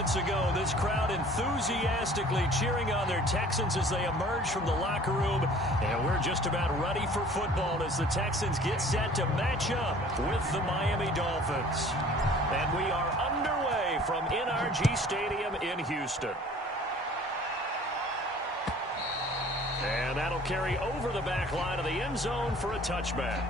moments ago, this crowd enthusiastically cheering on their Texans as they emerge from the locker room. And we're just about ready for football as the Texans get set to match up with the Miami Dolphins. And we are underway from NRG Stadium in Houston. And that'll carry over the back line of the end zone for a touchback.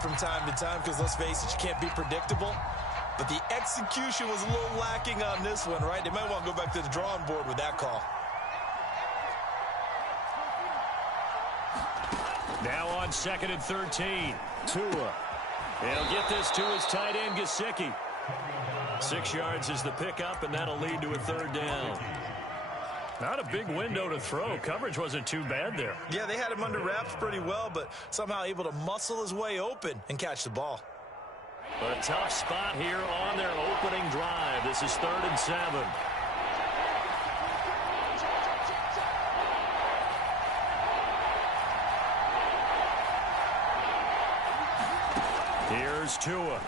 From time to time, because let's face it, you can't be predictable, but the execution was a little lacking on this one, right? They might want to go back to the drawing board with that call. Now on 2nd and 13, Tua. He'll get this to his tight end, Gesicki. 6 yards is the pickup, and that'll lead to a 3rd down. Not a big window to throw. Coverage wasn't too bad there. Yeah, they had him under wraps pretty well, but somehow able to muscle his way open and catch the ball. A tough spot here on their opening drive. This is 3rd and 7. Here's Tua.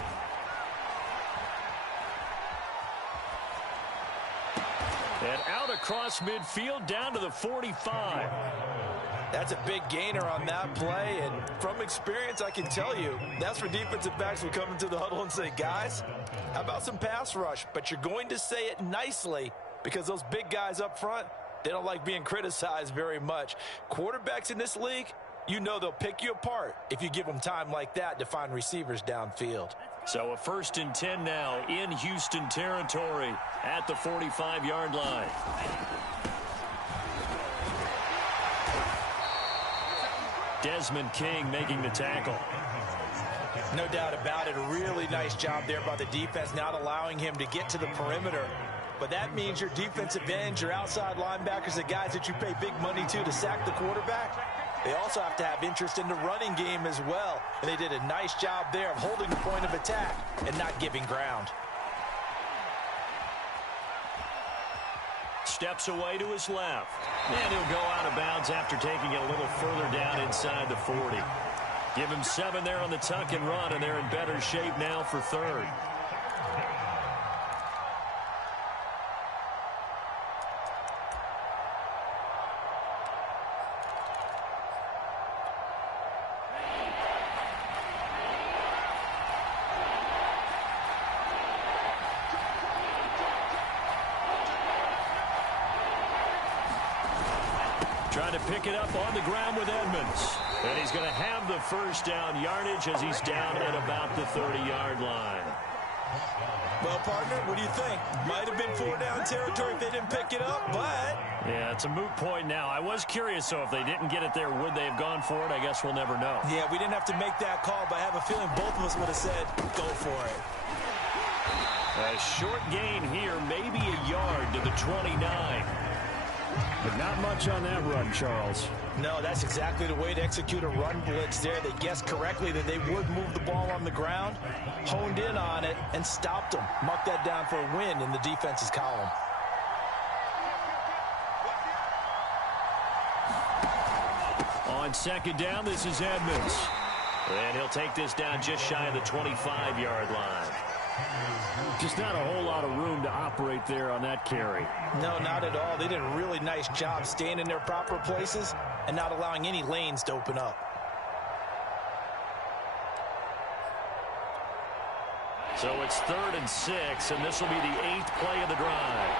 And out across midfield down to the 45. That's a big gainer on that play, and from experience, I can tell you, that's where defensive backs will come into the huddle and say, guys, how about some pass rush? But you're going to say it nicely because those big guys up front, they don't like being criticized very much. Quarterbacks in this league, you know they'll pick you apart if you give them time like that to find receivers downfield. So a 1st and 10 now in Houston territory at the 45-yard line. Desmond King making the tackle. No doubt about it. A really nice job there by the defense, not allowing him to get to the perimeter. But that means your defensive ends, your outside linebackers, the guys that you pay big money to sack the quarterback, they also have to have interest in the running game as well. And they did a nice job there of holding the point of attack and not giving ground. Steps away to his left. And he'll go out of bounds after taking it a little further down inside the 40. Give him 7 there on the tuck and run, and they're in better shape now for 3rd. Trying to pick it up on the ground with Edmonds. And he's going to have the 1st down yardage as he's down at about the 30-yard line. Well, partner, what do you think? Might have been 4-down territory if they didn't pick it up, but... Yeah, it's a moot point now. I was curious, so if they didn't get it there, would they have gone for it? I guess we'll never know. Yeah, we didn't have to make that call, but I have a feeling both of us would have said, go for it. A short gain here, maybe a yard to the 29. But not much on that run, Charles. No, that's exactly the way to execute a run blitz there. They guessed correctly that they would move the ball on the ground, honed in on it, and stopped them. Mark that down for a win in the defense's column. On 2nd down, this is Edmonds. And he'll take this down just shy of the 25-yard line. Just not a whole lot of room to operate there on that carry. No, not at all. They did a really nice job staying in their proper places and not allowing any lanes to open up. So it's 3rd and 6, and this will be the 8th play of the drive.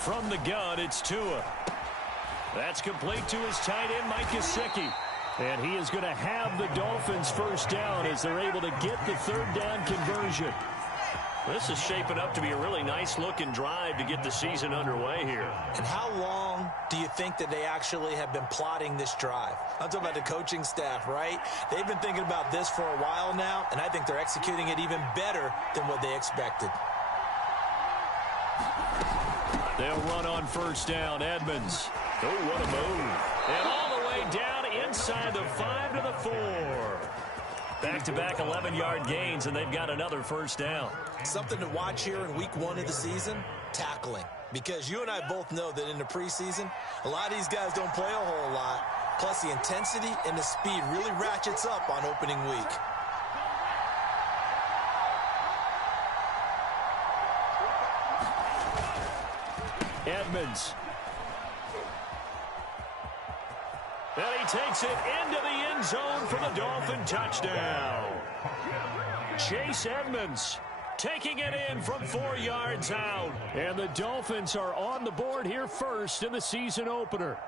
From the gun, it's Tua. That's complete to his tight end, Mike Gesicki. And he is going to have the Dolphins first down as they're able to get the third down conversion. This is shaping up to be a really nice-looking drive to get the season underway here. And how long do you think that they actually have been plotting this drive? I'm talking about the coaching staff, right? They've been thinking about this for a while now, and I think they're executing it even better than what they expected. They'll run on first down. Edmonds. Oh, what a move. And all the way down inside the 5 to the 4. Back-to-back 11-yard gains, and they've got another first down. Something to watch here in week 1 of the season, tackling. Because you and I both know that in the preseason, a lot of these guys don't play a whole lot. Plus, the intensity and the speed really ratchets up on opening week. Edmonds. And he takes it into the end zone for the Dolphin touchdown. Chase Edmonds taking it in from 4 yards out. And the Dolphins are on the board here first in the season opener.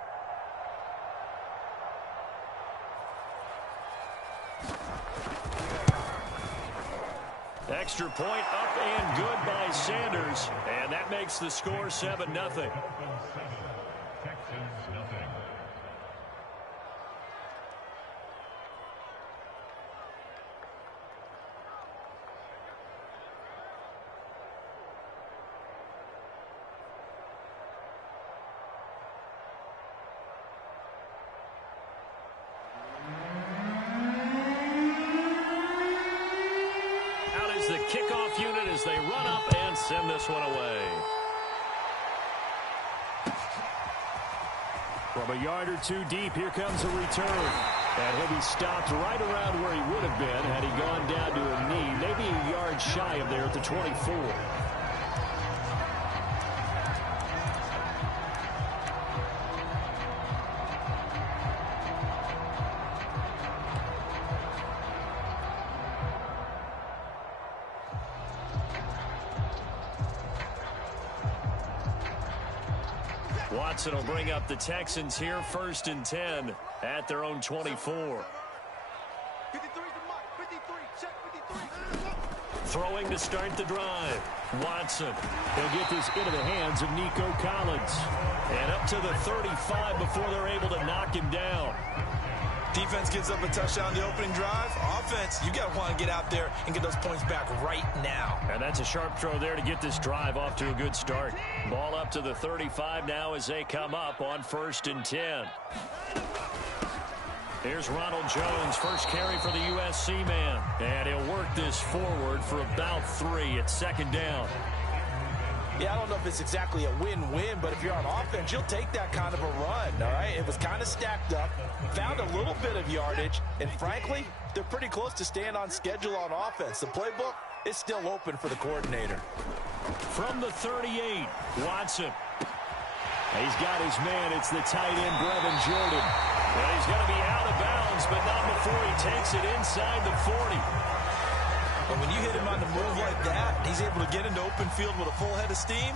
Extra point up and good by Sanders. And that makes the score 7-0. The kickoff unit as they run up and send this one away. From a yard or two deep, here comes a return. And he'll be stopped right around where he would have been had he gone down to a knee, maybe a yard shy of there at the 24. Watson will bring up the Texans here, 1st and 10 at their own 24. Throwing to start the drive. Watson. He'll get this into the hands of Nico Collins. And up to the 35 before they're able to knock him down. Defense gives up a touchdown the opening drive. Offense, you got to want to get out there and get those points back right now. And that's a sharp throw there to get this drive off to a good start. Ball up to the 35 now as they come up on 1st and 10. Here's Ronald Jones, first carry for the USC man. And he'll work this forward for about 3 at 2nd down. Yeah, I don't know if it's exactly a win-win, but if you're on offense, you'll take that kind of a run, all right? It was kind of stacked up, found a little bit of yardage, and frankly, they're pretty close to staying on schedule on offense. The playbook is still open for the coordinator. From the 38, Watson. He's got his man. It's the tight end, Brevin Jordan. Well, he's going to be out of bounds, but not before he takes it inside the 40. But when you hit him on the move like that, he's able to get into open field with a full head of steam.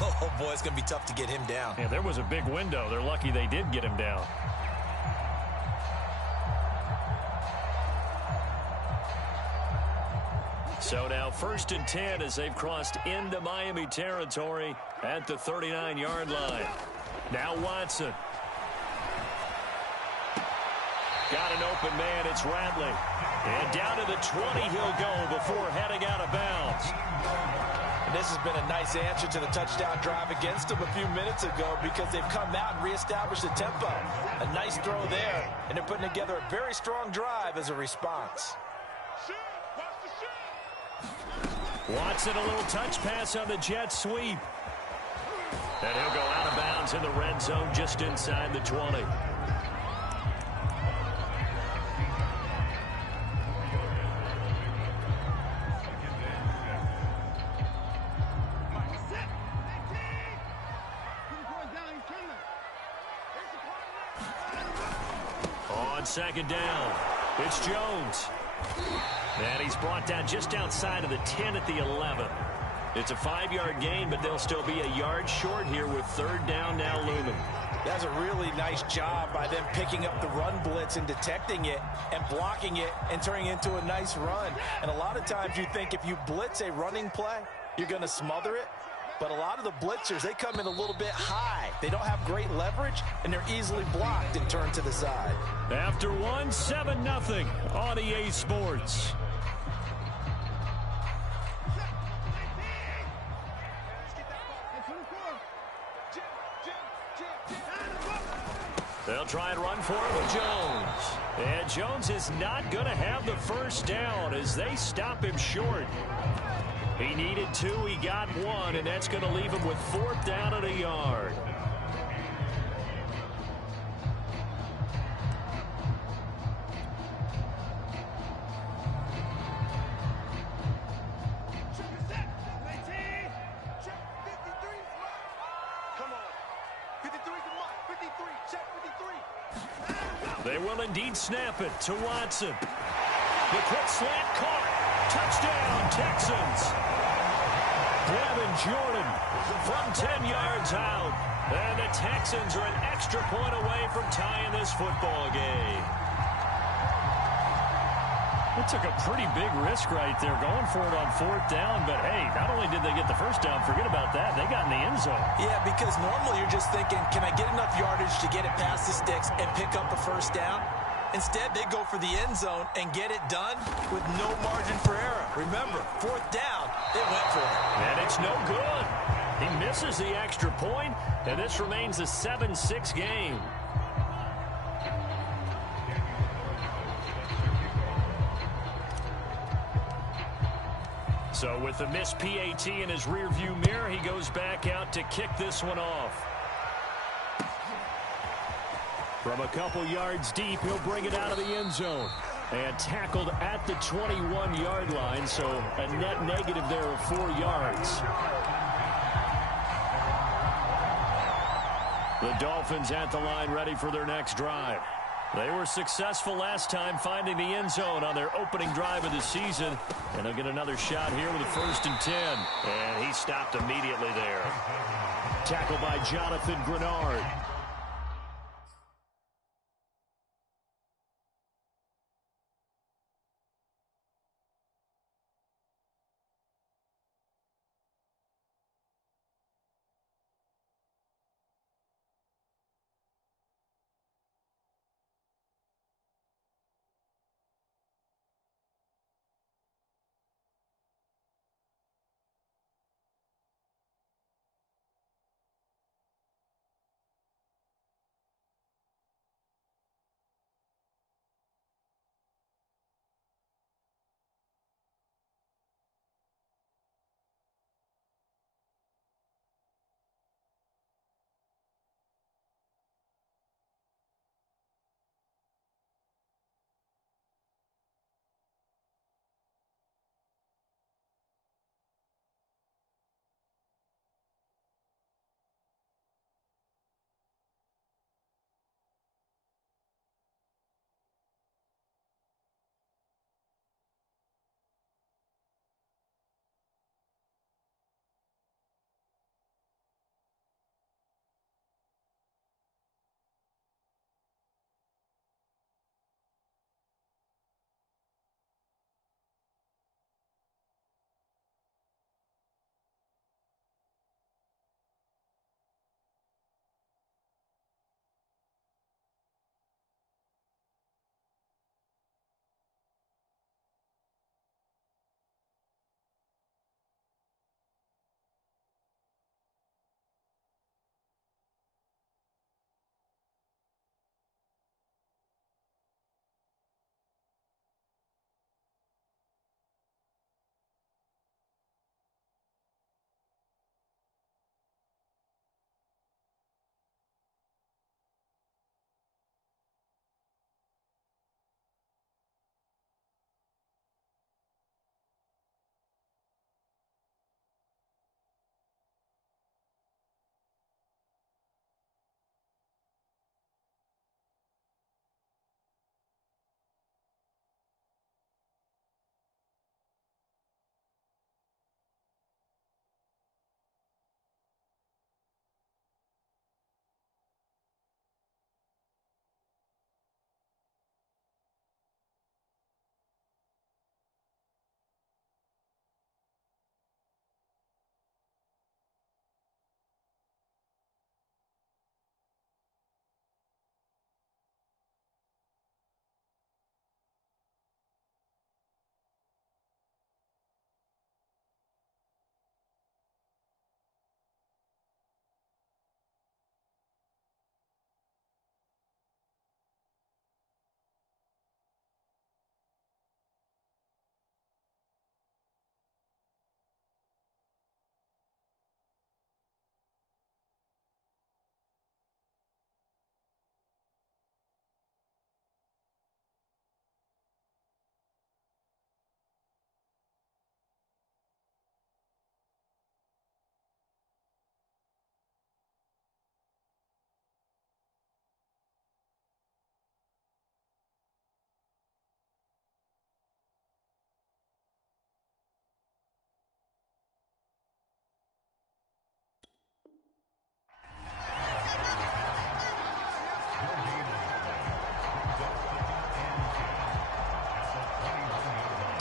Oh, boy, it's going to be tough to get him down. Yeah, there was a big window. They're lucky they did get him down. So now 1st and 10 as they've crossed into Miami territory at the 39-yard line. Now Watson. Got an open man. It's Ratley. And down to the 20 he'll go before heading out of bounds. And this has been a nice answer to the touchdown drive against them a few minutes ago because they've come out and reestablished the tempo. A nice throw there, and they're putting together a very strong drive as a response. Watson, a little touch pass on the jet sweep. And he'll go out of bounds in the red zone just inside the 20. On 2nd down, it's Jones. And he's brought down just outside of the 10 at the 11. It's a 5-yard gain, but they'll still be a yard short here with third down now looming. That's a really nice job by them picking up the run blitz and detecting it and blocking it and turning it into a nice run. And a lot of times you think if you blitz a running play, you're going to smother it. But a lot of the blitzers, they come in a little bit high. They don't have great leverage, and they're easily blocked and turned to the side. After 7-0 on EA Sports. They'll try and run for it with Jones. And Jones is not going to have the first down as they stop him short. He needed 2, he got 1, and that's going to leave him with 4th down and a yard. They will indeed snap it to Watson. The quick slant caught. Touchdown, Texans. Brevin Jordan from 10 yards out. And the Texans are an extra point away from tying this football game. It took a pretty big risk right there going for it on 4th down. But, hey, not only did they get the first down, forget about that, they got in the end zone. Yeah, because normally you're just thinking, can I get enough yardage to get it past the sticks and pick up a first down? Instead, they go for the end zone and get it done with no margin for error. Remember, 4th down, they went for it. And it's no good. He misses the extra point, and this remains a 7-6 game. So with the missed PAT in his rearview mirror, he goes back out to kick this one off. From a couple yards deep, he'll bring it out of the end zone. And tackled at the 21-yard line, so a net negative there of 4 yards. The Dolphins at the line ready for their next drive. They were successful last time finding the end zone on their opening drive of the season. And they'll get another shot here with a 1st and 10. And he stopped immediately there. Tackled by Jonathan Grenard.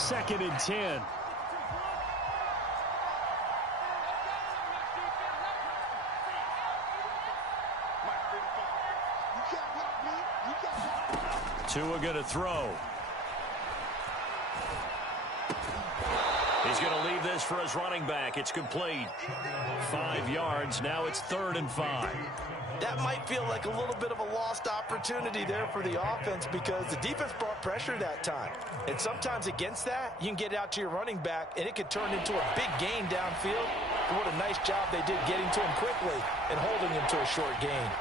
2nd and 10. Tua going to throw. He's going to leave this for his running back. It's complete. 5 yards. Now it's 3rd and 5. That might feel like a little bit of a lost opportunity there for the offense because the defense brought pressure that time. And sometimes against that, you can get out to your running back, and it could turn into a big gain downfield. What a nice job they did getting to him quickly and holding him to a short gain.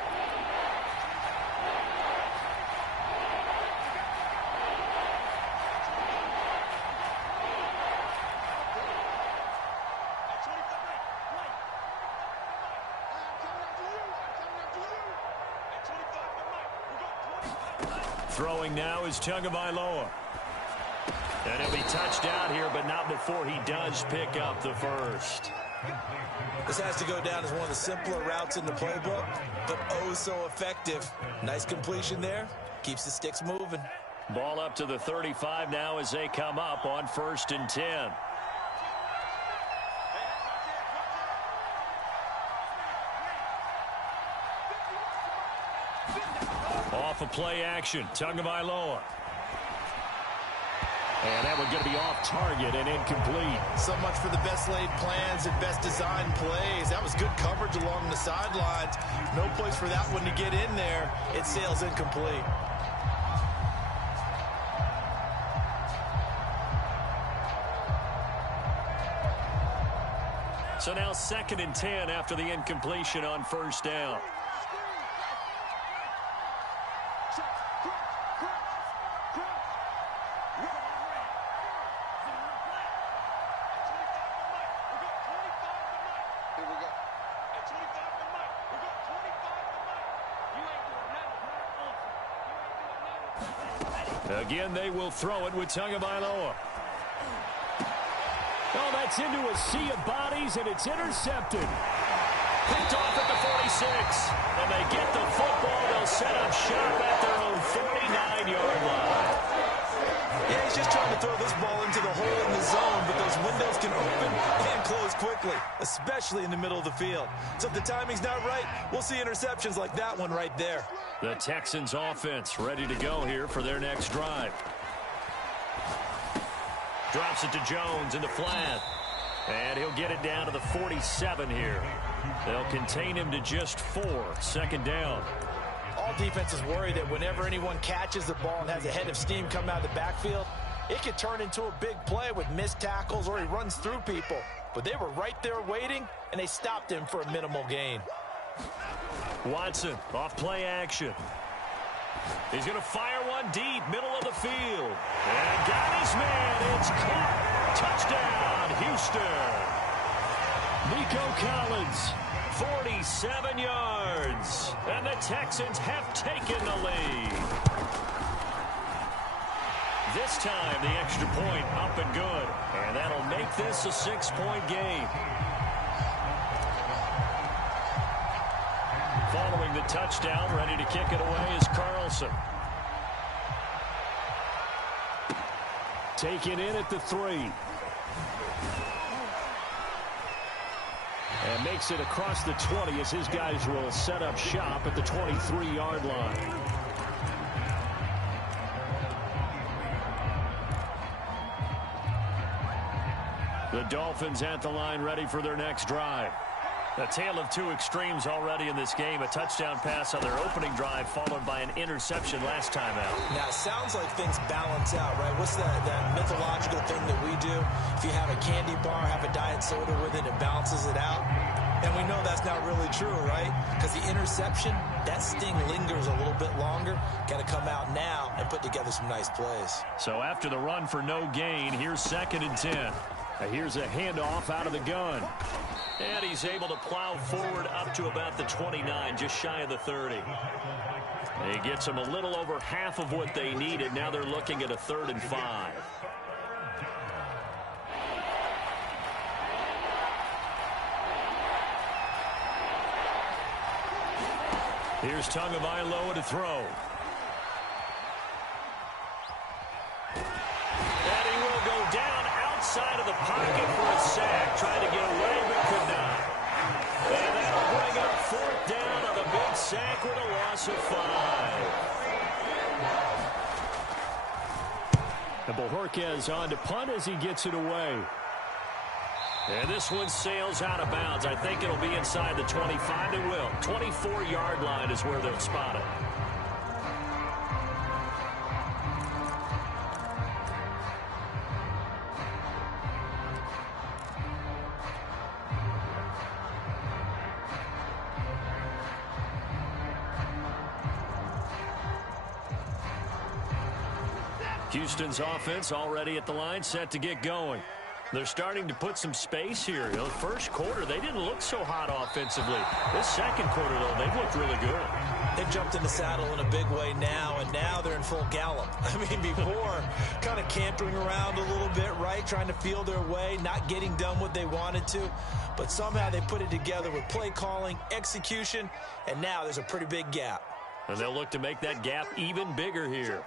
Throwing now is Tagovailoa. And he'll be touched out here, but not before he does pick up the first. This has to go down as one of the simpler routes in the playbook, but oh so effective. Nice completion there. Keeps the sticks moving. Ball up to the 35 now as they come up on 1st and 10. Off of play action, Tagovailoa. And that one's going to be off target and incomplete. So much for the best laid plans and best designed plays. That was good coverage along the sidelines. No place for that one to get in there. It sails incomplete. So now 2nd and 10 after the incompletion on 1st down. Again, they will throw it with Tagovailoa. Oh, that's into a sea of bodies, and it's intercepted. Picked off at the 46. And they get the football. They'll set up shop at their own 49-yard line. Yeah, he's just trying to throw this ball into the hole in the zone, but those windows can open and close quickly, especially in the middle of the field. So if the timing's not right, we'll see interceptions like that one right there. The Texans offense ready to go here for their next drive. Drops it to Jones in the flat. And he'll get it down to the 47 here. They'll contain him to just 4. 2nd down. All defenses worry that whenever anyone catches the ball and has a head of steam come out of the backfield, it could turn into a big play with missed tackles or he runs through people. But they were right there waiting, and they stopped him for a minimal gain. Watson off play action. He's going to fire one deep, middle of the field. And got his man. It's caught. Touchdown, Houston. Nico Collins, 47 yards. And the Texans have taken the lead. This time, the extra point up and good. And that'll make this a 6-point game. Following the touchdown, ready to kick it away is Carlson. Taken in at the 3. And makes it across the 20 as his guys will set up shop at the 23-yard line. The Dolphins at the line ready for their next drive. A tale of two extremes already in this game. A touchdown pass on their opening drive followed by an interception last time out. Now, it sounds like things balance out, right? What's that mythological thing that we do? If you have a candy bar, have a diet soda with it, it balances it out. And we know that's not really true, right? Because the interception, that sting lingers a little bit longer. Got to come out now and put together some nice plays. So after the run for no gain, here's 2nd and 10. Here's a handoff out of the gun. And he's able to plow forward up to about the 29, just shy of the 30. He gets them a little over half of what they needed. Now they're looking at a 3rd and 5. Here's Tagovailoa to throw. And he will go down outside of the pocket for a sack. Trying to get away, but could not. And that'll bring up fourth down on the big sack with a loss of 5. And Bojorquez on to punt as he gets it away. And this one sails out of bounds. I think it'll be inside the 25. It will. 24-yard line is where they'll spot it. Houston's offense already at the line, set to get going. They're starting to put some space here. The first quarter, they didn't look so hot offensively. This second quarter, though, they've looked really good. They've jumped in the saddle in a big way now, and now they're in full gallop. I mean, before, kind of cantering around a little bit, right? Trying to feel their way, not getting done what they wanted to. But somehow they put it together with play calling, execution, and now there's a pretty big gap. And they'll look to make that gap even bigger here.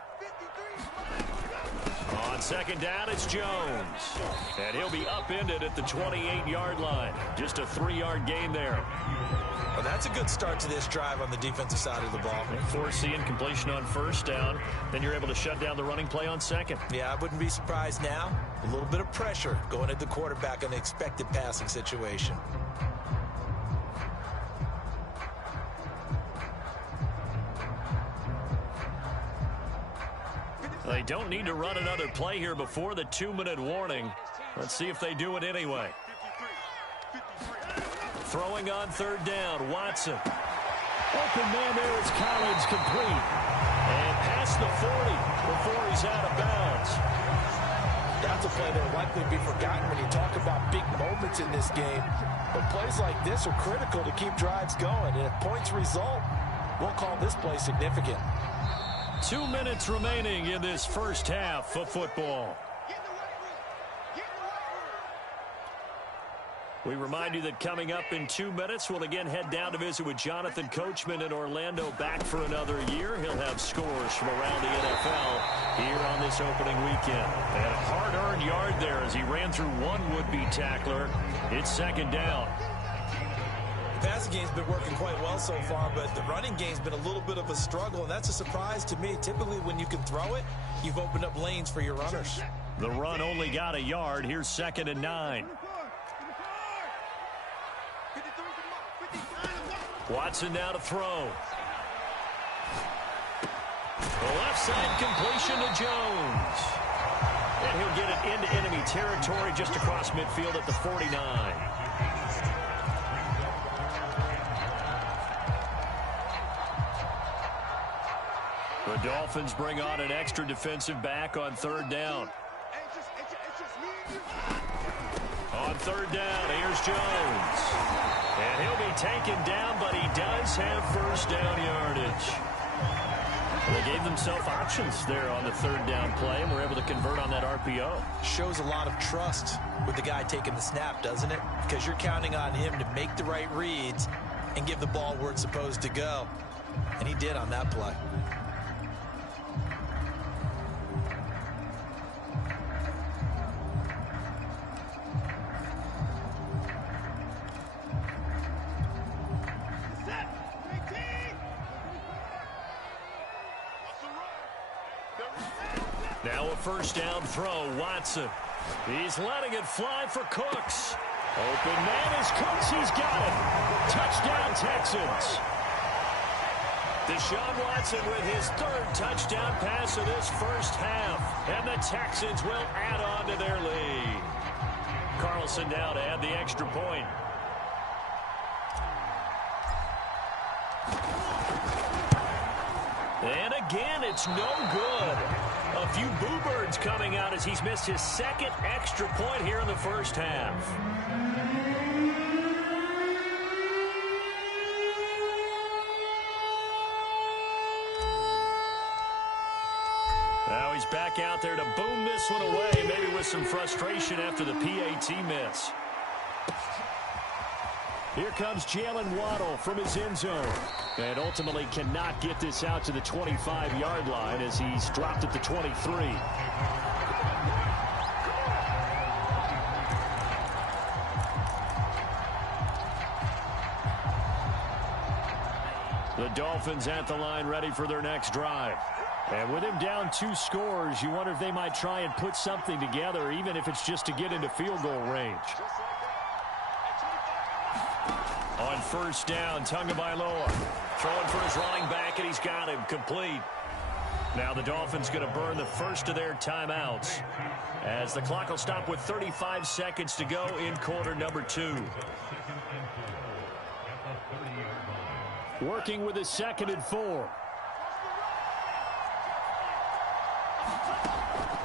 On second down, it's Jones. And he'll be upended at the 28-yard line. Just a 3-yard gain there. Well, that's a good start to this drive on the defensive side of the ball. Force the incompletion on first down. Then you're able to shut down the running play on second. Yeah, I wouldn't be surprised now. A little bit of pressure going at the quarterback in the expected passing situation. They don't need to run another play here before the 2-minute warning. Let's see if they do it anyway. Throwing on third down, Watson. Open man there is Collins, complete. And past the 40 before he's out of bounds. That's a play that will likely be forgotten when you talk about big moments in this game. But plays like this are critical to keep drives going. And if points result, we'll call this play significant. 2 minutes remaining in this first half of football. We remind you that coming up in 2 minutes, we'll again head down to visit with Jonathan Coachman in Orlando, back for another year. He'll have scores from around the NFL here on this opening weekend. And a hard-earned yard there as he ran through one would-be tackler. It's second down. The passing game's been working quite well so far, but the running game's been a little bit of a struggle, and that's a surprise to me. Typically, when you can throw it, you've opened up lanes for your runners. The run only got a yard. Here's 2nd and 9. Watson now to throw. The left side completion to Jones. And he'll get it into enemy territory just across midfield at the 49. The Dolphins bring on an extra defensive back on third down. On third down, here's Jones. And he'll be taken down, but he does have first down yardage. They gave themselves options there on the third down play, and were able to convert on that RPO. Shows a lot of trust with the guy taking the snap, doesn't it? Because you're counting on him to make the right reads and give the ball where it's supposed to go. And he did on that play. Now a first down throw, Watson. He's letting it fly for Cooks. Open man is Cooks, he's got it. Touchdown Texans. Deshaun Watson with his 3rd touchdown pass of this first half. And the Texans will add on to their lead. Carlson now to add the extra point. And again, it's no good. A few boo birds coming out as he's missed his 2nd extra point here in the first half. Now he's back out there to boom this one away, maybe with some frustration after the PAT miss. Here comes Jalen Waddle from his end zone. And ultimately cannot get this out to the 25-yard line as he's dropped at the 23. The Dolphins at the line ready for their next drive. And with him down 2 scores, you wonder if they might try and put something together, even if it's just to get into field goal range. On first down, Tagovailoa throwing for his running back, and he's got him complete. Now the Dolphins going to burn the first of their timeouts as the clock will stop with 35 seconds to go in quarter number 2. Working with a 2nd and 4.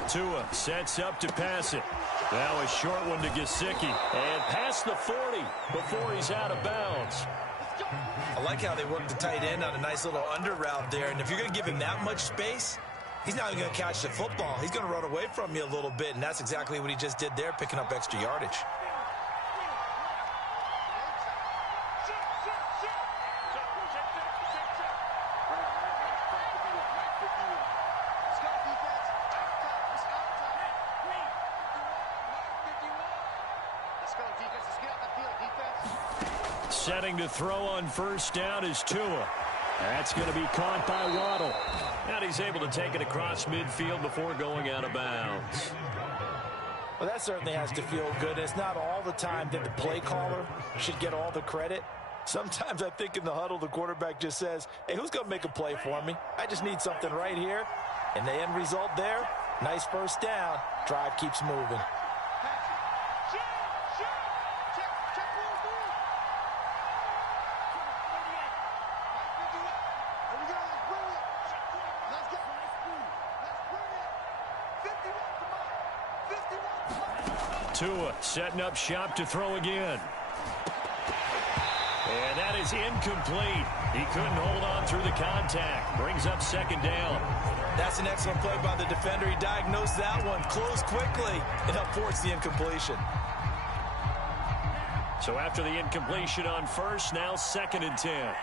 Tua sets up to pass it. Now a short one to Gesicki. And past the 40 before he's out of bounds. I like how they work the tight end on a nice little under route there. And if you're going to give him that much space, he's not even going to catch the football. He's going to run away from you a little bit, and that's exactly what he just did there, picking up extra yardage. Setting to throw on first down is Tua. That's going to be caught by Waddle. And he's able to take it across midfield before going out of bounds. Well, that certainly has to feel good. It's not all the time that the play caller should get all the credit. Sometimes I think in the huddle, the quarterback just says, hey, who's going to make a play for me? I just need something right here. And the end result there, nice first down. Drive keeps moving. Tua setting up shop to throw again. And that is incomplete. He couldn't hold on through the contact. Brings up 2nd down. That's an excellent play by the defender. He diagnosed that one, closed quickly, and helped force the incompletion. So after the incompletion on first, now 2nd and 10.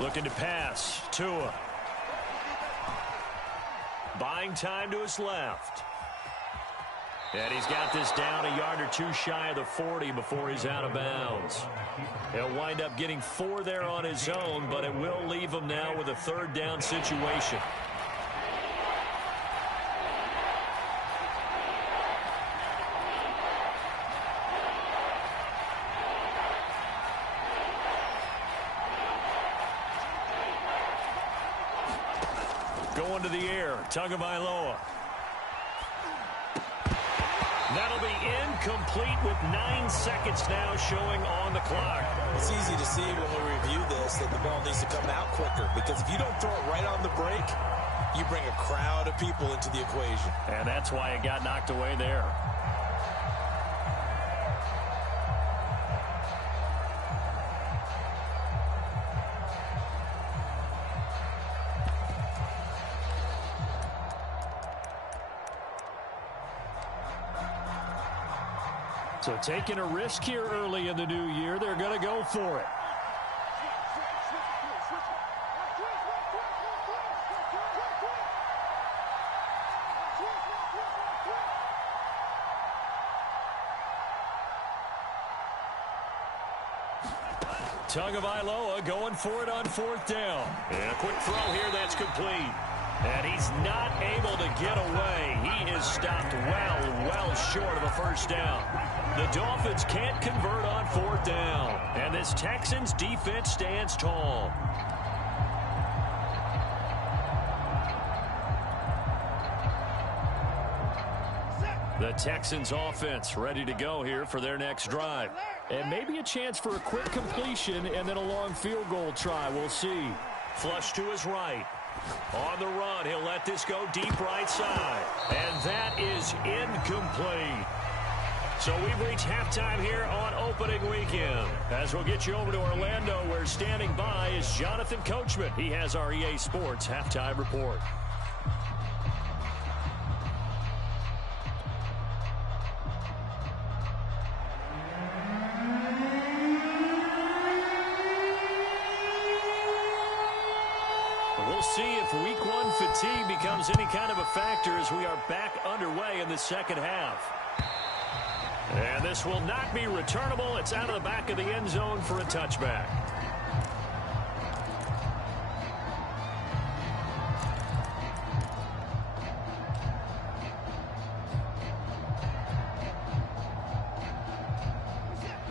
Looking to pass. Tua. Buying time to his left. And he's got this down a yard or 2 shy of the 40 before he's out of bounds. He'll wind up getting 4 there on his own, but it will leave him now with a 3rd down situation. Going to the air, Tagovailoa. That'll be incomplete with 9 seconds now showing on the clock. It's easy to see when we review this that the ball needs to come out quicker, because if you don't throw it right on the break, you bring a crowd of people into the equation. And that's why it got knocked away there. So taking a risk here early in the new year, they're going to go for it. Tagovailoa going for it on 4th down. And a quick throw here that's complete. And he's not able to get away. He is stopped well short of a 1st down. The Dolphins can't convert on 4th down. And this Texans defense stands tall. The Texans offense ready to go here for their next drive. And maybe a chance for a quick completion and then a long field goal try. We'll see. Flush to his right. On the run, he'll let this go deep right side. And that is incomplete. So we've reached halftime here on opening weekend. As we'll get you over to Orlando, where standing by is Jonathan Coachman. He has our EA Sports halftime report. Week 1 fatigue becomes any kind of a factor as we are back underway in the second half. And this will not be returnable. It's out of the back of the end zone for a touchback.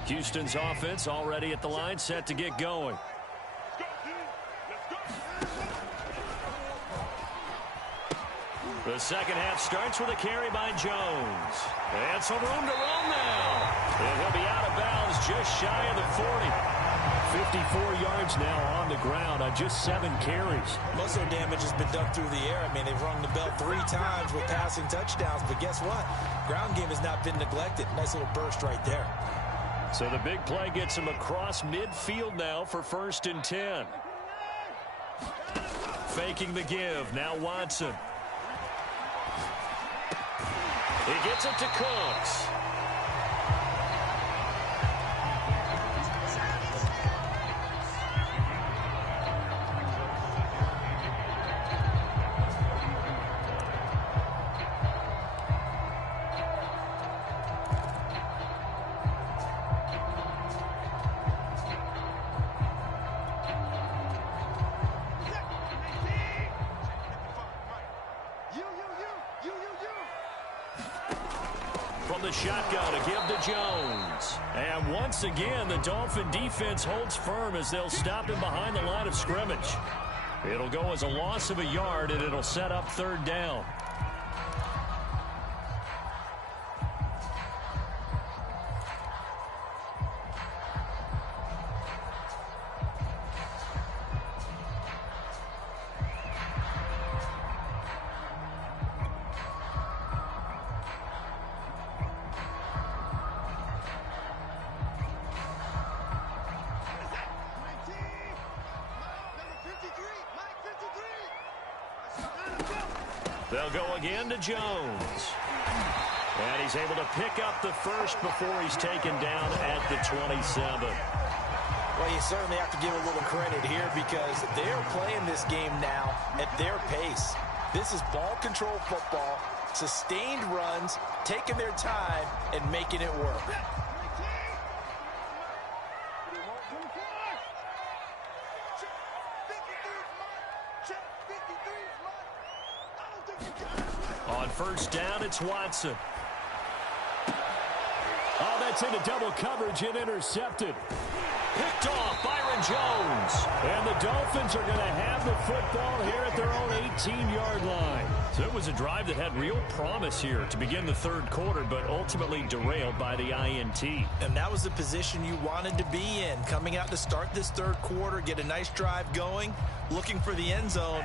Houston's offense already at the line, set to get going. The second half starts with a carry by Jones. And some room to run now. And he'll be out of bounds just shy of the 40. 54 yards now on the ground on just 7 carries. Most of the damage has been done through the air. I mean, they've rung the bell 3 times with passing touchdowns. But guess what? Ground game has not been neglected. Nice little burst right there. So the big play gets him across midfield now for 1st and 10. Faking the give. Now Watson. He gets it to Cooks. From the shotgun, a give to Jones. And once again, the Dolphin defense holds firm as they'll stop him behind the line of scrimmage. It'll go as a loss of a yard, and it'll set up 3rd down. They'll go again to Jones. And he's able to pick up the first before he's taken down at the 27. Well, you certainly have to give a little credit here because they're playing this game now at their pace. This is ball control football, sustained runs, taking their time, and making it work. On 1st down, it's Watson. Oh, that's into double coverage and intercepted. Picked off Byron Jones. And the Dolphins are going to have the football here at their own 18-yard line. So it was a drive that had real promise here to begin the 3rd quarter, but ultimately derailed by the INT. And that was the position you wanted to be in. Coming out to start this 3rd quarter, get a nice drive going, looking for the end zone.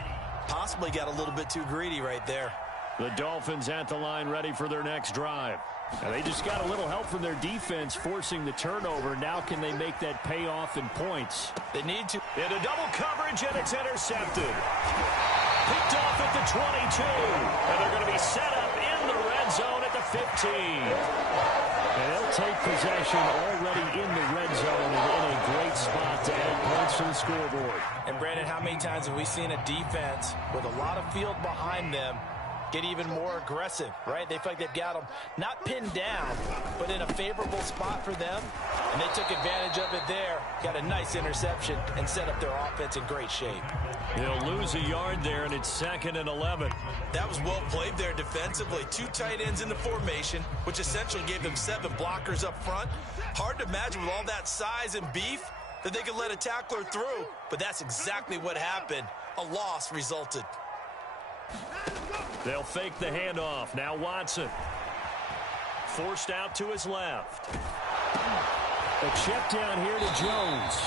Possibly got a little bit too greedy right there. The Dolphins at the line ready for their next drive. And they just got a little help from their defense forcing the turnover. Now can they make that pay off in points? They need to. Into double coverage, and it's intercepted. Picked off at the 22. And they're going to be set up in the red zone at the 15. And they'll take possession already in the red zone and in a great spot to add points to the scoreboard. And, Brandon, how many times have we seen a defense with a lot of field behind them get even more aggressive, right? They feel like they've got them not pinned down, but in a favorable spot for them, and they took advantage of it there, got a nice interception, and set up their offense in great shape. They'll lose a yard there, and it's 2nd and 11. That was well played there defensively. 2 tight ends in the formation, which essentially gave them 7 blockers up front. Hard to imagine with all that size and beef that they could let a tackler through, but that's exactly what happened. A loss resulted. They'll fake the handoff. Now Watson. Forced out to his left. A check down here to Jones.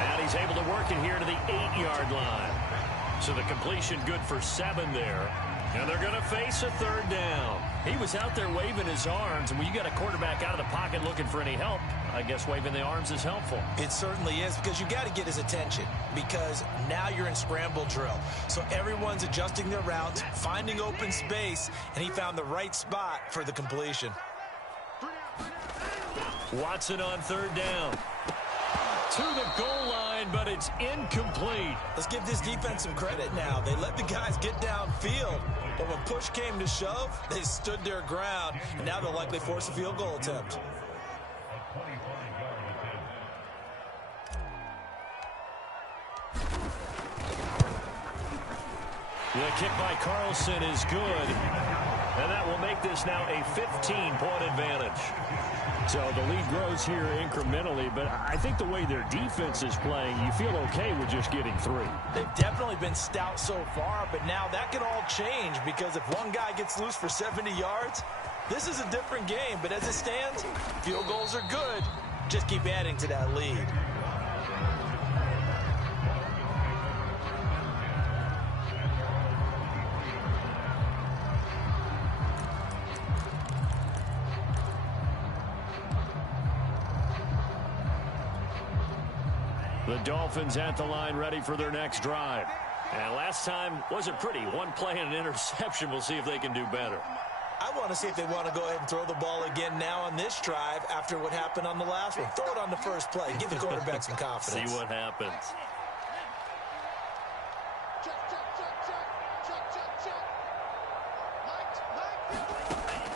And he's able to work it here to the 8-yard line. So the completion good for 7 there. And they're going to face a 3rd down. He was out there waving his arms, and when you got a quarterback out of the pocket looking for any help, I guess waving the arms is helpful. It certainly is, because you got to get his attention, because now you're in scramble drill. So everyone's adjusting their routes, finding open space, and he found the right spot for the completion. Watson on 3rd down. to the goal line, but it's incomplete. Let's give this defense some credit now. They let the guys get downfield, but when push came to shove, they stood their ground, and now they'll likely force a field goal attempt. The kick by Carlson is good, and that will make this now a 15-point advantage. So the lead grows here incrementally, but I think the way their defense is playing, you feel okay with just getting 3. They've definitely been stout so far, but now that can all change because if one guy gets loose for 70 yards, this is a different game. But as it stands, field goals are good. Just keep adding to that lead. The Dolphins at the line ready for their next drive. And last time wasn't pretty. One play and an interception. We'll see if they can do better. I want to see if they want to go ahead and throw the ball again now on this drive after what happened on the last one. Throw it on the first play. Give the quarterback some confidence. See what happens.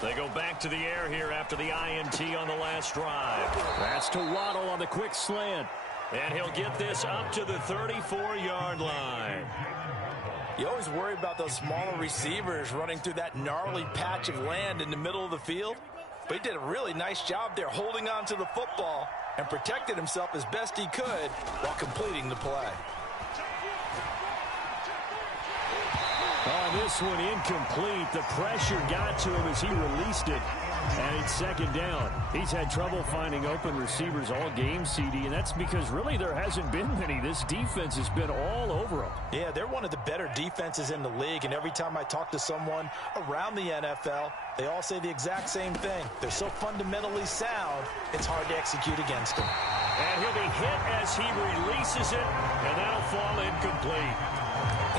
They go back to the air here after the INT on the last drive. That's to Waddle on the quick slant. And he'll get this up to the 34-yard line. You always worry about those smaller receivers running through that gnarly patch of land in the middle of the field. But he did a really nice job there holding on to the football and protected himself as best he could while completing the play. Oh, this one incomplete. The pressure got to him as he released it. And it's second down. He's had trouble finding open receivers all game, CD, and that's because really there hasn't been many. This defense has been all over them. Yeah, they're one of the better defenses in the league, and every time I talk to someone around the NFL, they all say the exact same thing. They're so fundamentally sound, it's hard to execute against them. And he'll be hit as he releases it, and that'll fall incomplete.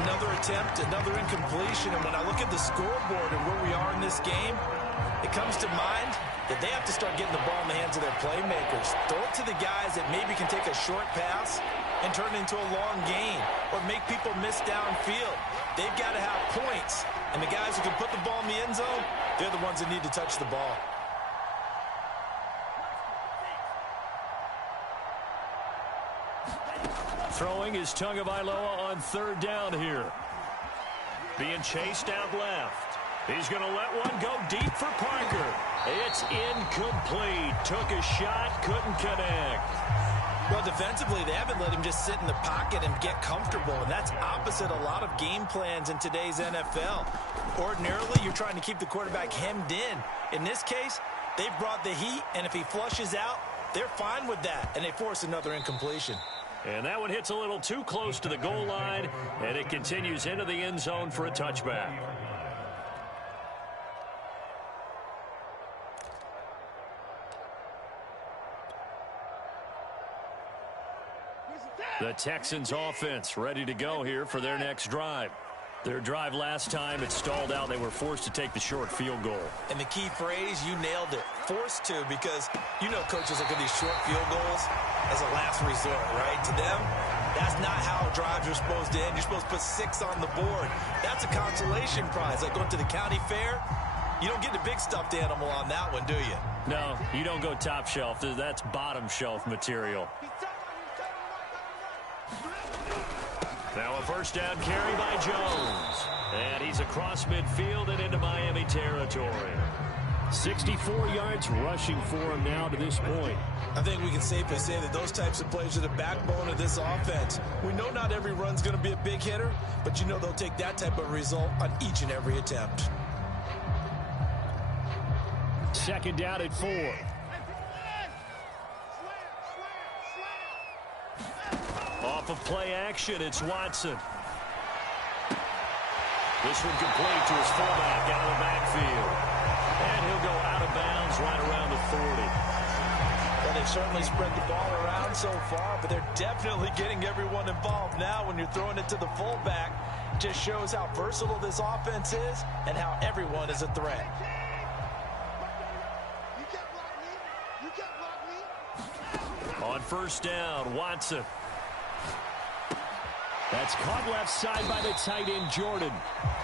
Another attempt, another incompletion, and when I look at the scoreboard and where we are in this game, it comes to mind that they have to start getting the ball in the hands of their playmakers. Throw it to the guys that maybe can take a short pass and turn it into a long gain or make people miss downfield. They've got to have points, and the guys who can put the ball in the end zone, they're the ones that need to touch the ball. Throwing is Tagovailoa on third down here. Being chased out left. He's going to let one go deep for Parker. It's incomplete. Took a shot, couldn't connect. Well, defensively, they haven't let him just sit in the pocket and get comfortable, and that's opposite a lot of game plans in today's NFL. Ordinarily, you're trying to keep the quarterback hemmed in. In this case, they brought the heat, and if he flushes out, they're fine with that, and they force another incompletion. And that one hits a little too close to the goal line, and it continues into the end zone for a touchback. The Texans offense ready to go here for their next drive. Their drive last time, it stalled out. They were forced to take the short field goal. And the key phrase, you nailed it, forced to, because you know coaches look at these short field goals as a last resort, right? To them, that's not how drives are supposed to end. You're supposed to put 6 on the board. That's a consolation prize. Like going to the county fair, you don't get the big stuffed animal on that one, do you? No, you don't go top shelf. That's bottom shelf material. Now a first down carry by Jones. And he's across midfield and into Miami territory. 64 yards rushing for him now to this point. I think we can safely say that those types of plays are the backbone of this offense. We know not every run's going to be a big hitter, but you know they'll take that type of result on each and every attempt. Second down at 4. Off of play action, it's Watson. This one complete to his fullback out of the backfield. And he'll go out of bounds right around the 40. Well, they've certainly spread the ball around so far, but they're definitely getting everyone involved now when you're throwing it to the fullback. Just shows how versatile this offense is and how everyone is a threat. On first down. Watson. That's caught left side by the tight end, Jordan.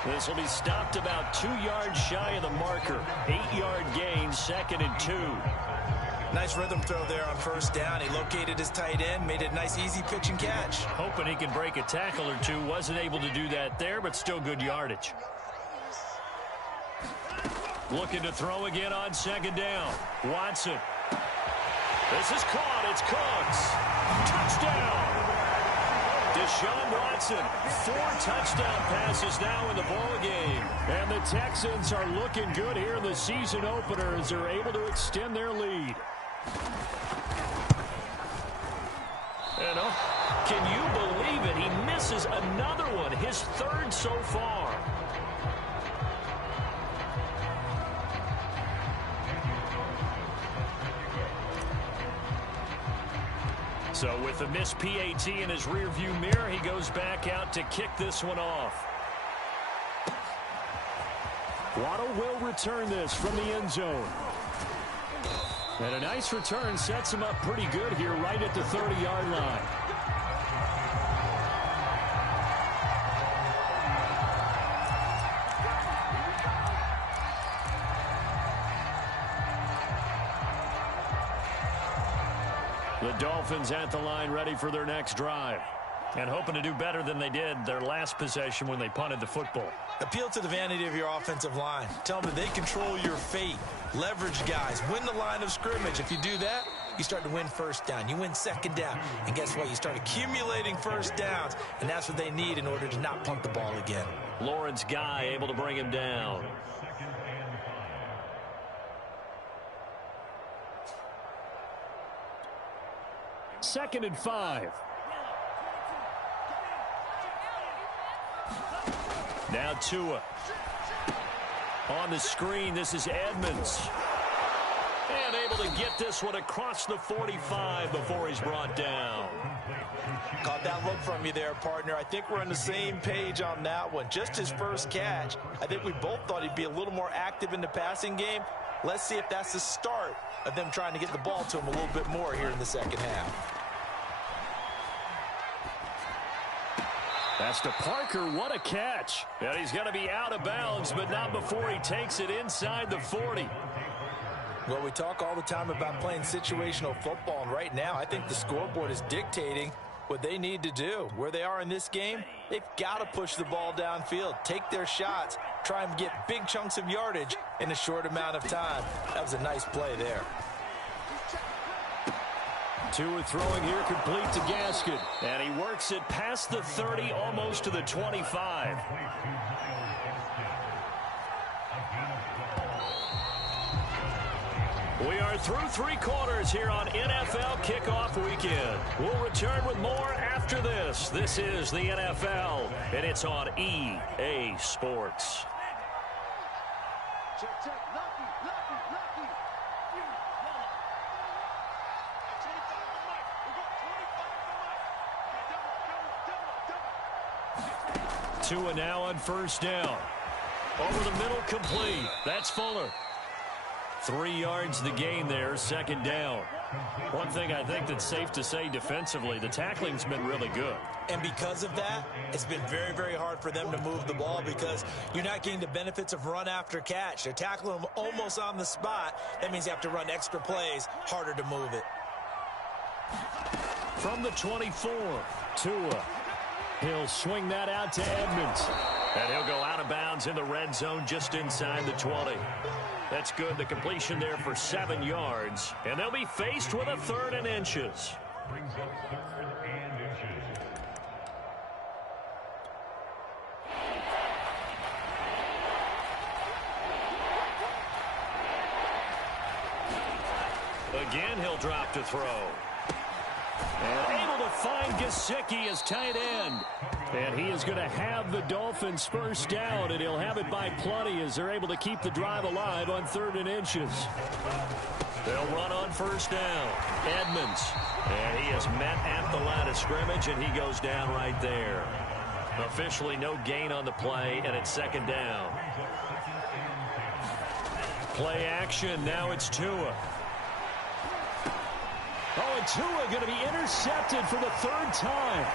This will be stopped about 2 yards shy of the marker. 8-yard gain, 2nd and 2. Nice rhythm throw there on first down. He located his tight end, made it a nice, easy pitch and catch. Hoping he can break a tackle or two. Wasn't able to do that there, but still good yardage. Looking to throw again on 2nd down. Watson. This is caught. It's Cooks. Touchdown. Deshaun Watson, 4 touchdown passes now in the ball game. And the Texans are looking good here in the season opener as they're able to extend their lead. And can you believe it? He misses another one, his 3rd so far. So with the missed PAT in his rearview mirror, he goes back out to kick this one off. Waddle will return this from the end zone. And a nice return sets him up pretty good here right at the 30-yard line. The Dolphins at the line ready for their next drive. And hoping to do better than they did their last possession when they punted the football. Appeal to the vanity of your offensive line. Tell them that they control your fate. Leverage guys. Win the line of scrimmage. If you do that, you start to win first down. You win 2nd down. And guess what? You start accumulating first downs. And that's what they need in order to not punt the ball again. Lawrence Guy able to bring him down. Second and 5. Now Tua. On the screen, this is Edmonds. And able to get this one across the 45 before he's brought down. Caught that look from you there, partner. I think we're on the same page on that one. Just his first catch. I think we both thought he'd be a little more active in the passing game. Let's see if that's the start of them trying to get the ball to him a little bit more here in the second half. That's to Parker. What a catch. And he's going to be out of bounds, but not before he takes it inside the 40. Well, we talk all the time about playing situational football, and right now I think the scoreboard is dictating what they need to do. Where they are in this game, they've got to push the ball downfield, take their shots, try and get big chunks of yardage in a short amount of time. That was a nice play there. Tua throwing here complete to Gaskin. And he works it past the 30, almost to the 25. We are through 3 quarters here on NFL Kickoff Weekend. We'll return with more after this. This is the NFL, and it's on EA Sports. Tua now on first down. Over the middle, complete. That's Fuller. 3 yards the gain there, 2nd down. One thing I think that's safe to say defensively, the tackling's been really good. And because of that, it's been very, very hard for them to move the ball because you're not getting the benefits of run after catch. They're tackling them almost on the spot. That means you have to run extra plays, harder to move it. From the 24, Tua. He'll swing that out to Edmonds. And he'll go out of bounds in the red zone just inside the 20. That's good. The completion there for 7 yards. And they'll be faced with a 3rd and inches. Again, he'll drop to throw. And able to find Gesicki as tight end. And he is going to have the Dolphins first down, and he'll have it by plenty as they're able to keep the drive alive on 3rd and inches. They'll run on first down. Edmonds. And he is met at the line of scrimmage, and he goes down right there. Officially no gain on the play, and it's 2nd down. Play action. Now it's Tua. Oh, and Tua going to be intercepted for the third time.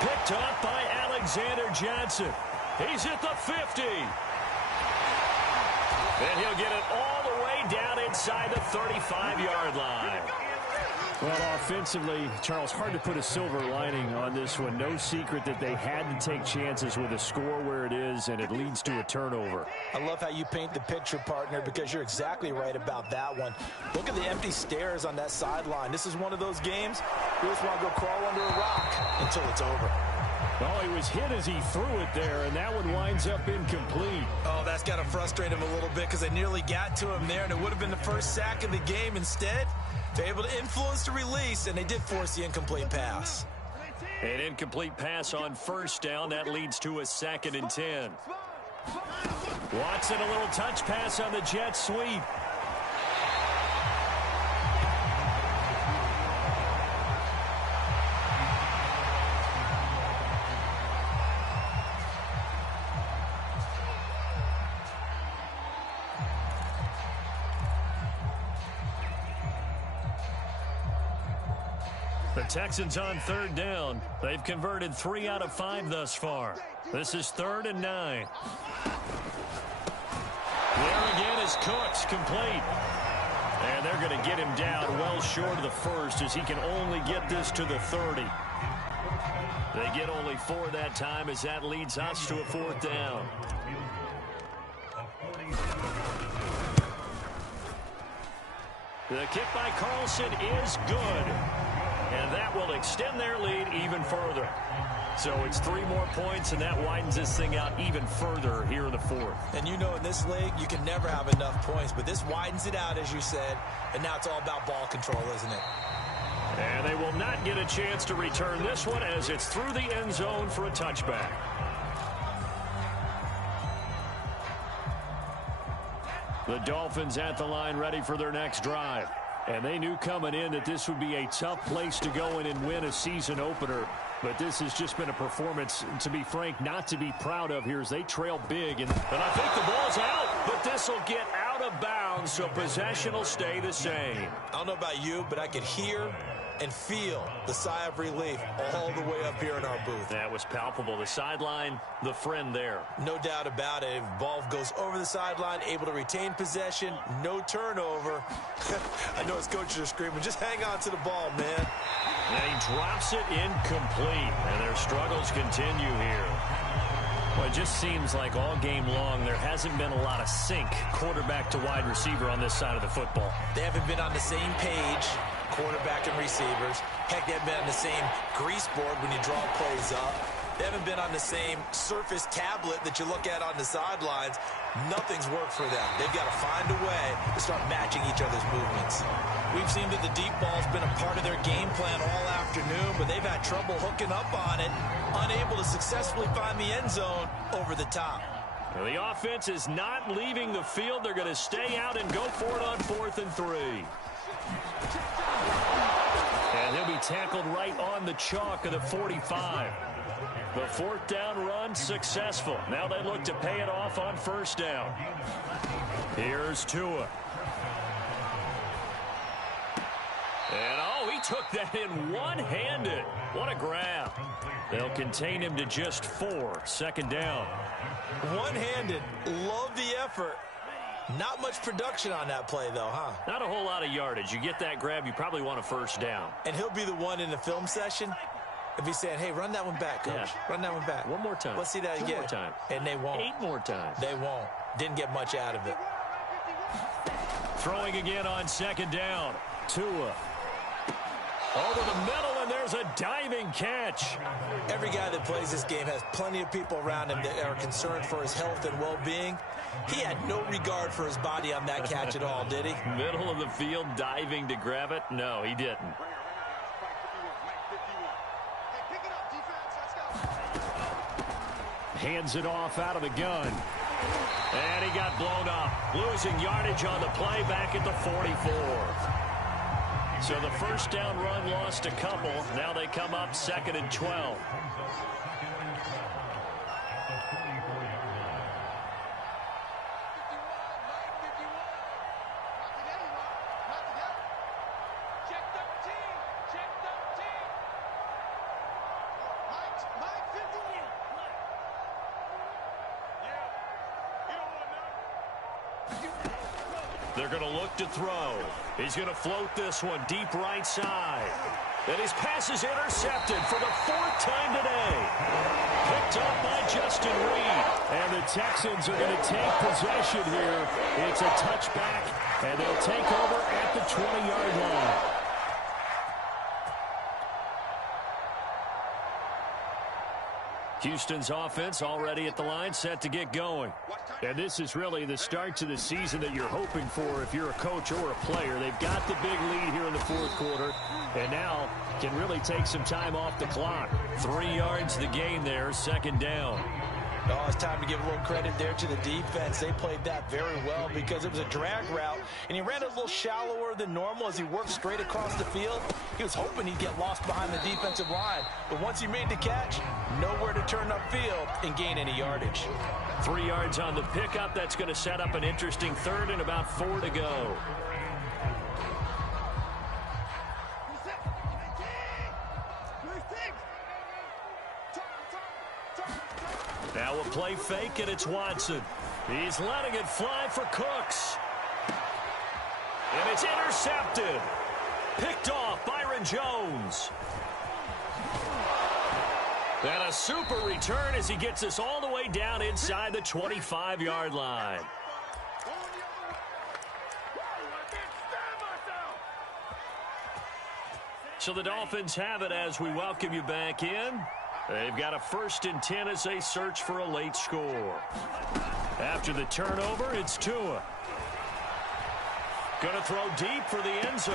Picked up by Alexander Johnson. He's at the 50. And he'll get it all the way down inside the 35-yard line. Well, offensively, Charles, hard to put a silver lining on this one. No secret that they had to take chances with a score where it is, and it leads to a turnover. I love how you paint the picture, partner, because you're exactly right about that one. Look at the empty stares on that sideline. This is one of those games you just want to go crawl under a rock until it's over. Oh, he was hit as he threw it there, and that one winds up incomplete. Oh, that's got to frustrate him a little bit because they nearly got to him there, and it would have been the first sack of the game. Instead, they're able to influence the release, and they did force the incomplete pass. An incomplete pass on first down. That leads to a 2nd and 10. Watson, a little touch pass on the jet sweep. The Texans on 3rd down. They've converted 3 out of 5 thus far. This is 3rd and 9. There again is Cooks, complete. And they're going to get him down well short of the first as he can only get this to the 30. They get only 4 that time as that leads us to a 4th down. The kick by Carlson is good. And that will extend their lead even further. So it's 3 more points, and that widens this thing out even further here in the 4th. And you know in this league, you can never have enough points, but this widens it out, as you said, and now it's all about ball control, isn't it? And they will not get a chance to return this one as it's through the end zone for a touchback. The Dolphins at the line ready for their next drive. And they knew coming in that this would be a tough place to go in and win a season opener. But this has just been a performance, to be frank, not to be proud of here as they trail big. And I think the ball's out, but this will get out of bounds, so possession will stay the same. I don't know about you, but I could hear and feel the sigh of relief all the way up here in our booth. That was palpable. The sideline, the friend there. No doubt about it. If the ball goes over the sideline, able to retain possession, no turnover. I know his coaches are screaming, just hang on to the ball, man. And he drops it incomplete, and their struggles continue here. Well, it just seems like all game long there hasn't been a lot of sync quarterback to wide receiver on this side of the football. They haven't been on the same page, quarterback and receivers. Heck, they haven't been on the same grease board when you draw plays up. They haven't been on the same surface tablet that you look at on the sidelines. Nothing's worked for them. They've got to find a way to start matching each other's movements. We've seen that the deep ball's been a part of their game plan all afternoon, but they've had trouble hooking up on it, unable to successfully find the end zone over the top. Well, the offense is not leaving the field. They're going to stay out and go for it on 4th and 3. And he'll be tackled right on the chalk of the 45. The 4th down run successful. Now they look to pay it off on 1st down. Here's Tua. And, oh, he took that in one-handed. What a grab. They'll contain him to just 4. 2nd down. One-handed. Love the effort. Not much production on that play, though, huh? Not a whole lot of yardage. You get that grab, you probably want a 1st down. And he'll be the one in the film session if he's saying, hey, run that one back, coach. Yeah. Run that one back. One more time. Let's see that again. 2 more times. And they won't. 8 more times. They won't. Didn't get much out of it. Throwing again on 2nd down. Tua. Over the middle, and there's a diving catch. Every guy that plays this game has plenty of people around him that are concerned for his health and well-being. He had no regard for his body on that catch at all, did he? Middle of the field, diving to grab it? No, he didn't. Hands it off out of the gun. And he got blown up. Losing yardage on the play back at the 44. So the 1st down run lost a couple. Now they come up 2nd and 12. They're going to look to throw. He's going to float this one deep right side. And his pass is intercepted for the 4th time today. Picked up by Justin Reed. And the Texans are going to take possession here. It's a touchback, and they'll take over at the 20-yard line. Houston's offense already at the line, set to get going. And this is really the start to the season that you're hoping for if you're a coach or a player. They've got the big lead here in the 4th quarter, and now can really take some time off the clock. 3 yards the gain there, 2nd down. Oh, it's time to give a little credit there to the defense. They played that very well because it was a drag route, and he ran it a little shallower than normal as he worked straight across the field. He was hoping he'd get lost behind the defensive line, but once he made the catch, nowhere to turn upfield and gain any yardage. 3 yards on the pickup. That's going to set up an interesting 3rd and about 4 to go. Now a play fake, and it's Watson. He's letting it fly for Cooks. And it's intercepted. Picked off Byron Jones. And a super return as he gets us all the way down inside the 25-yard line. So the Dolphins have it as we welcome you back in. They've got a 1st and 10 as they search for a late score. After the turnover, it's Tua. Going to throw deep for the end zone.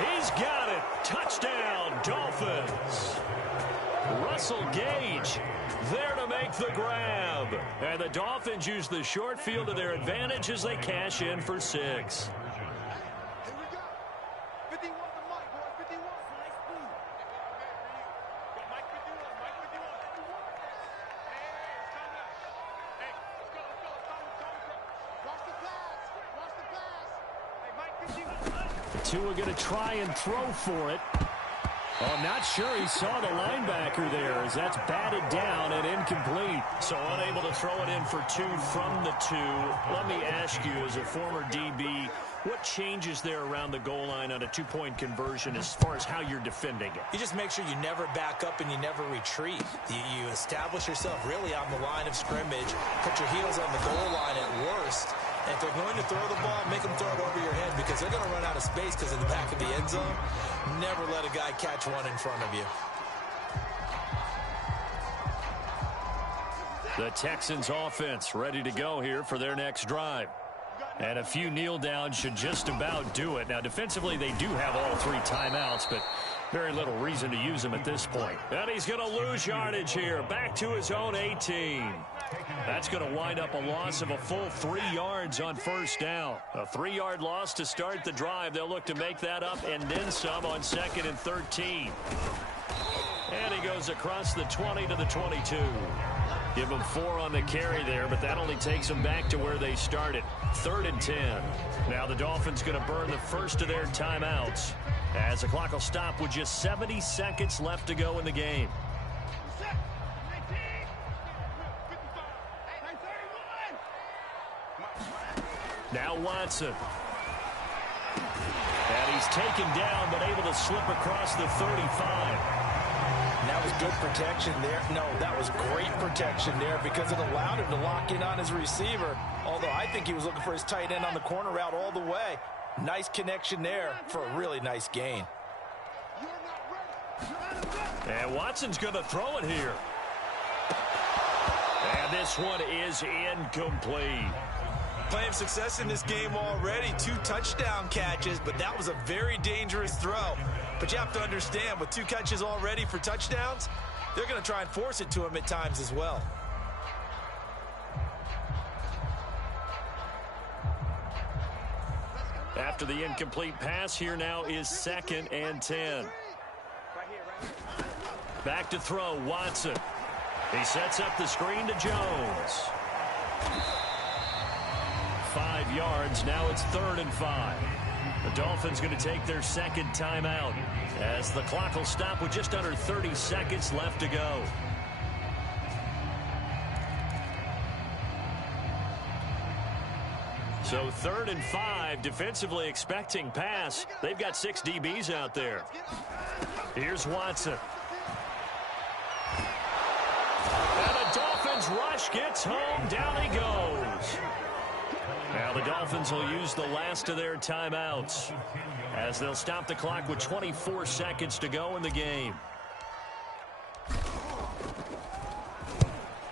He's got it. Touchdown, Dolphins. Russell Gage there to make the grab. And the Dolphins use the short field to their advantage as they cash in for 6. Tua going to try and throw for it. Oh, I'm not sure he saw the linebacker there as that's batted down and incomplete. So unable to throw it in for 2 from the 2. Let me ask you, as a former DB, what changes there around the goal line on a 2-point conversion as far as how you're defending it? You just make sure you never back up and you never retreat. You establish yourself really on the line of scrimmage, put your heels on the goal line at worst. And if they're going to throw the ball, make them throw it over your head because they're going to run out of space because in the back of the end zone, never let a guy catch one in front of you. The Texans offense ready to go here for their next drive. And a few kneel downs should just about do it. Now, defensively, they do have all 3 timeouts, but very little reason to use them at this point. And he's going to lose yardage here. Back to his own 18. That's going to wind up a loss of a full 3 yards on 1st down. A 3-yard loss to start the drive. They'll look to make that up and then some on 2nd and 13. And he goes across the 20 to the 22. Give them 4 on the carry there, but that only takes them back to where they started. 3rd and 10. Now the Dolphins going to burn the first of their timeouts as the clock will stop with just 70 seconds left to go in the game. Now Watson. And he's taken down, but able to slip across the 35. That was good protection there. No, that was great protection there because it allowed him to lock in on his receiver. Although I think he was looking for his tight end on the corner route all the way. Nice connection there for a really nice gain. And Watson's going to throw it here. And this one is incomplete. Playing success in this game already. 2 touchdown catches, but that was a very dangerous throw. But you have to understand, with 2 catches already for touchdowns, they're going to try and force it to him at times as well. After the incomplete pass, here now is 2nd and 10. Back to throw, Watson. He sets up the screen to Jones. 5 yards. Now it's 3rd and 5. The Dolphins going to take their 2nd timeout as the clock will stop with just under 30 seconds left to go. So 3rd and 5, defensively expecting pass. They've got 6 DBs out there. Here's Watson. And the Dolphins rush gets home. Down he goes. Now the Dolphins will use the last of their timeouts as they'll stop the clock with 24 seconds to go in the game.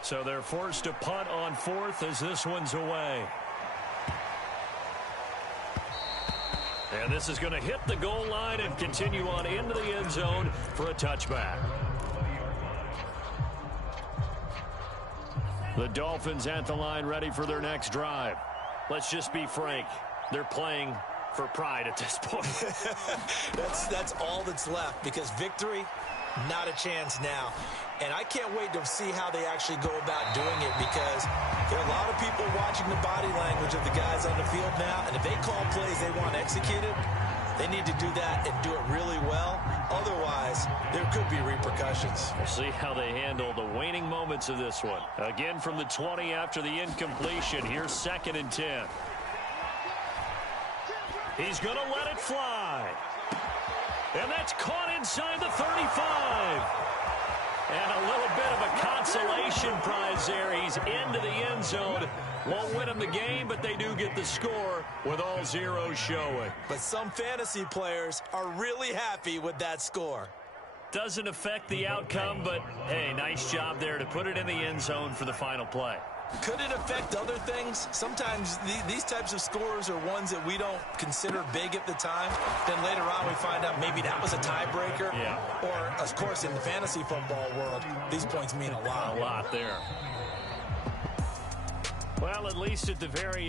So they're forced to punt on 4th as this one's away. And this is going to hit the goal line and continue on into the end zone for a touchback. The Dolphins at the line ready for their next drive. Let's just be frank. They're playing for pride at this point. That's all that's left, because victory, not a chance now. And I can't wait to see how they actually go about doing it, because there are a lot of people watching the body language of the guys on the field now, and if they call plays they want executed, they need to do that and do it really well. Otherwise, there could be repercussions. We'll see how they handle the waning moments of this one. Again from the 20 after the incompletion. Here's 2nd and 10. He's going to let it fly. And that's caught inside the 35. And a little bit of a consolation prize there. He's into the end zone. Won't win them the game, but they do get the score with all zeros showing. But some fantasy players are really happy with that score. Doesn't affect the outcome, but, hey, nice job there to put it in the end zone for the final play. Could it affect other things? Sometimes these types of scores are ones that we don't consider big at the time. Then later on we find out maybe that was a tiebreaker. Yeah. Or, of course, in the fantasy football world, these points mean a lot. A lot there. Well, at least at the very